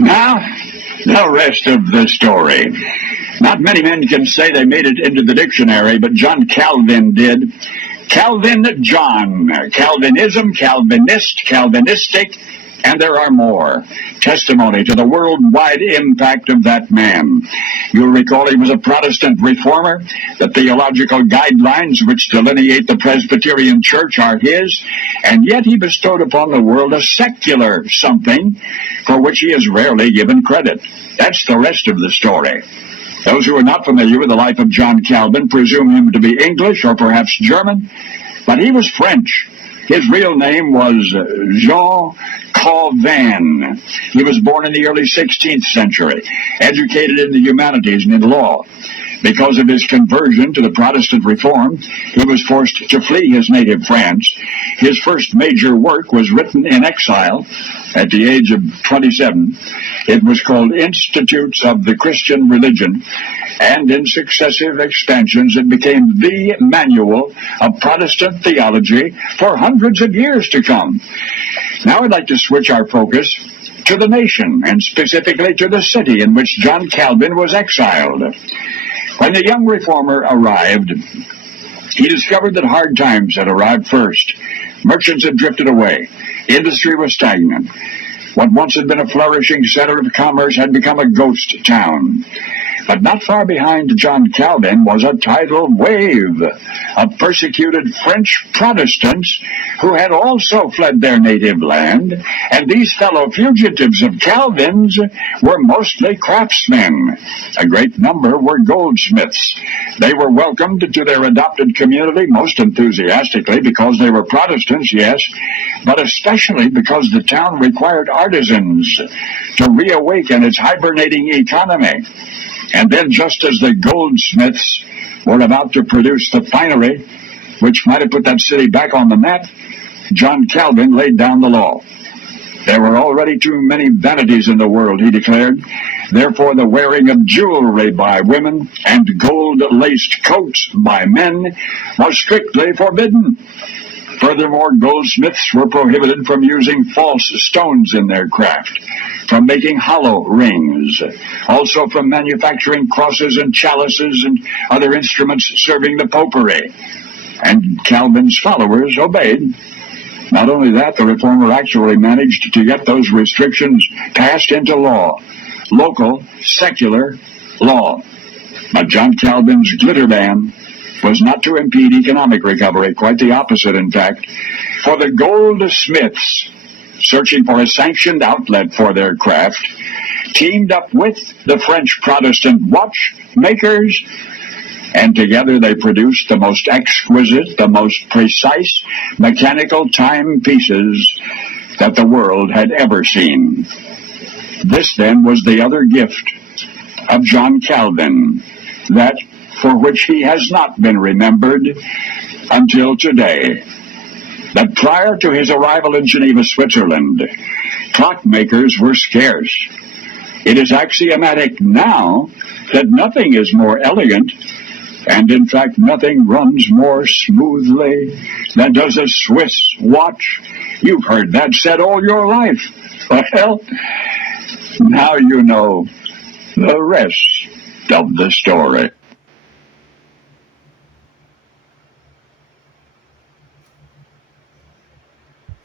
Now, the rest of the story. Not many men can say they made it into the dictionary, but John Calvin did. Calvin John, Calvinism, Calvinist, Calvinistic, and there are more. Testimony to the worldwide impact of that man. You'll recall he was a Protestant reformer. The theological guidelines which delineate the Presbyterian Church are his, and yet he bestowed upon the world a secular something for which he is rarely given credit. That's the rest of the story. Those who are not familiar with the life of John Calvin presume him to be English or perhaps German, but he was French. His real name was Jean Calvin. He was born in the early 16th century, educated in the humanities and in law. Because of his conversion to the Protestant reform, he was forced to flee his native France. His first major work was written in exile at the age of 27. It was called Institutes of the Christian Religion, and in successive expansions it became the manual of Protestant theology for hundreds of years to come. Now I'd like to switch our focus to the nation, and specifically to the city in which John Calvin was exiled. When the young reformer arrived, he discovered that hard times had arrived first. Merchants had drifted away. Industry was stagnant. What once had been a flourishing center of commerce had become a ghost town. But not far behind John Calvin was a tidal wave of persecuted French Protestants who had also fled their native land, and these fellow fugitives of Calvin's were mostly craftsmen. A great number were goldsmiths. They were welcomed to their adopted community most enthusiastically because they were Protestants, yes, but especially because the town required artisans to reawaken its hibernating economy. And then, just as the goldsmiths were about to produce the finery, which might have put that city back on the map, John Calvin laid down the law. There were already too many vanities in the world, he declared. Therefore, the wearing of jewelry by women and gold-laced coats by men was strictly forbidden. Furthermore, goldsmiths were prohibited from using false stones in their craft, from making hollow rings, also from manufacturing crosses and chalices and other instruments serving the popery. And Calvin's followers obeyed. Not only that, the reformer actually managed to get those restrictions passed into law, local, secular law. But John Calvin's glitter ban was not to impede economic recovery, quite the opposite, in fact. For the goldsmiths, searching for a sanctioned outlet for their craft, teamed up with the French Protestant watchmakers, and together they produced the most exquisite, the most precise mechanical timepieces that the world had ever seen. This, then, was the other gift of John Calvin, that for which he has not been remembered until today. That prior to his arrival in Geneva, Switzerland, clockmakers were scarce. It is axiomatic now that nothing is more elegant, and in fact nothing runs more smoothly than does a Swiss watch. You've heard that said all your life. Well, now you know the rest of the story.